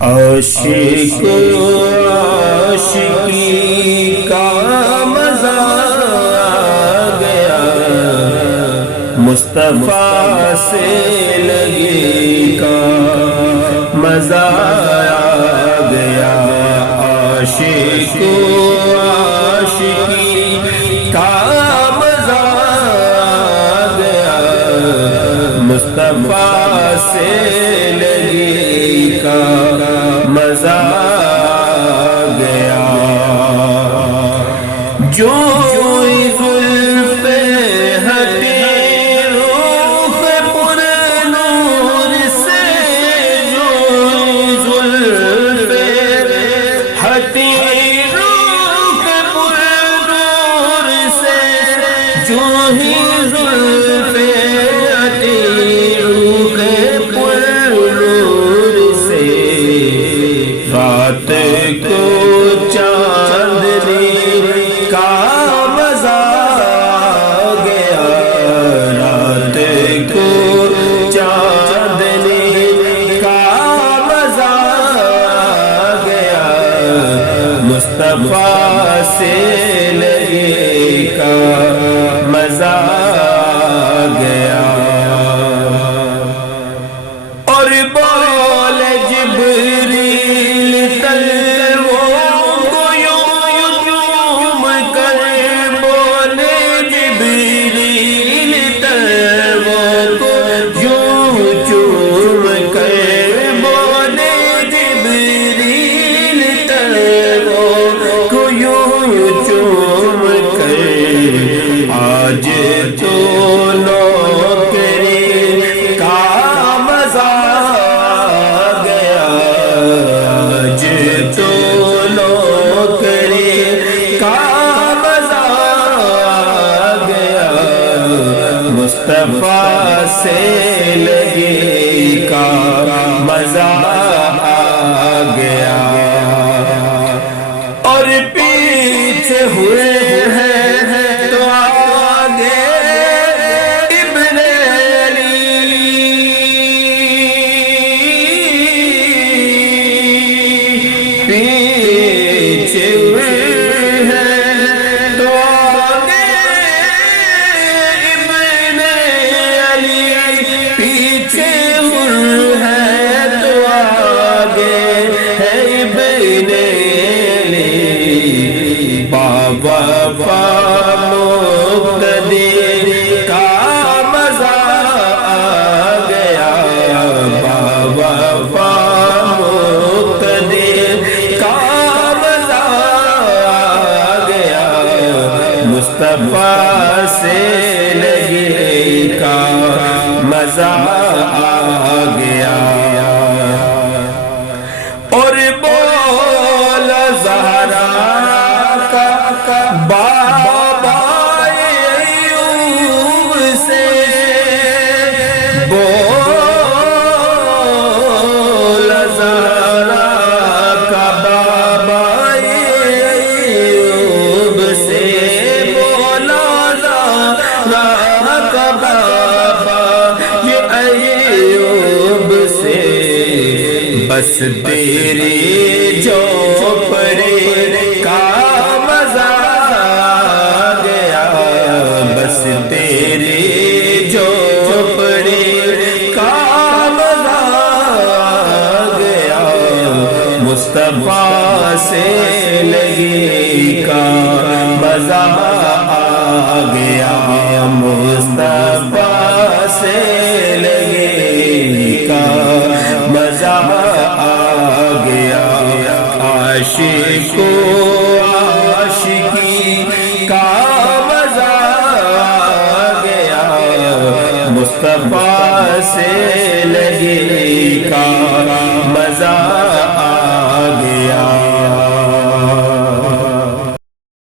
عاشق عاشقی کا مزہ آ گیا، مصطفیٰ سے لگی کا مزہ آ گیا، عاشق عاشقی کا مزہ آ گیا، مصطفیٰ سے لگی کا مزہ آ گیا، جو زلف ہٹی روح پر نور سے، جو زلف ہٹی روح پر نور سے، جو ہی زلف ہٹی روح پر نور سے، رات کو چاندنی کا مزہ آ گیا، رات کو چاندنی کا مزہ آ گیا، مصطفیٰ سے لگی کا مزہ آ گیا، اور بول جبریل تلووں کو یوں چوم کر، بولے جبریل تلووں کو یوں چوم کر، بولے جبریل تلووں کو یوں چوم کر، آج تو نوکری کا مزہ آ گیا، آج تو نوکری کا مزہ آ گیا، مصطفیٰ سے لگی کا مزہ آ گیا، اور پیچھے ہوئے ہیں تو آگے ابن علی، پیچھے ہوئے ہیں تو آگے ابن علی، پیچھے ہوئے ہیں تو آگے ہے ابن علی، بابا مقتدی کا مزہ آ گیا، بابا مقتدی کا مزہ آ گیا، مصطفیٰ سے لگی کا مزہ آ گیا، اور بولا زہرا کا بابا ایوب سے، بولا زہرا کا بابا ایوب سے، بولا زہرا کا بابا یہ ایوب سے، بس تیری جھوپڑی کا مزہ آ گیا، بس تیری جھوپڑی کا مزہ آ گیا، مصطفیٰ سے لگی کا مزہ آ گیا، مصطفیٰ سے لگی کا مزہ آ گیا، عاشق عاشقی کا مزہ آ گیا، مصطفیٰ سے لگی کا مزہ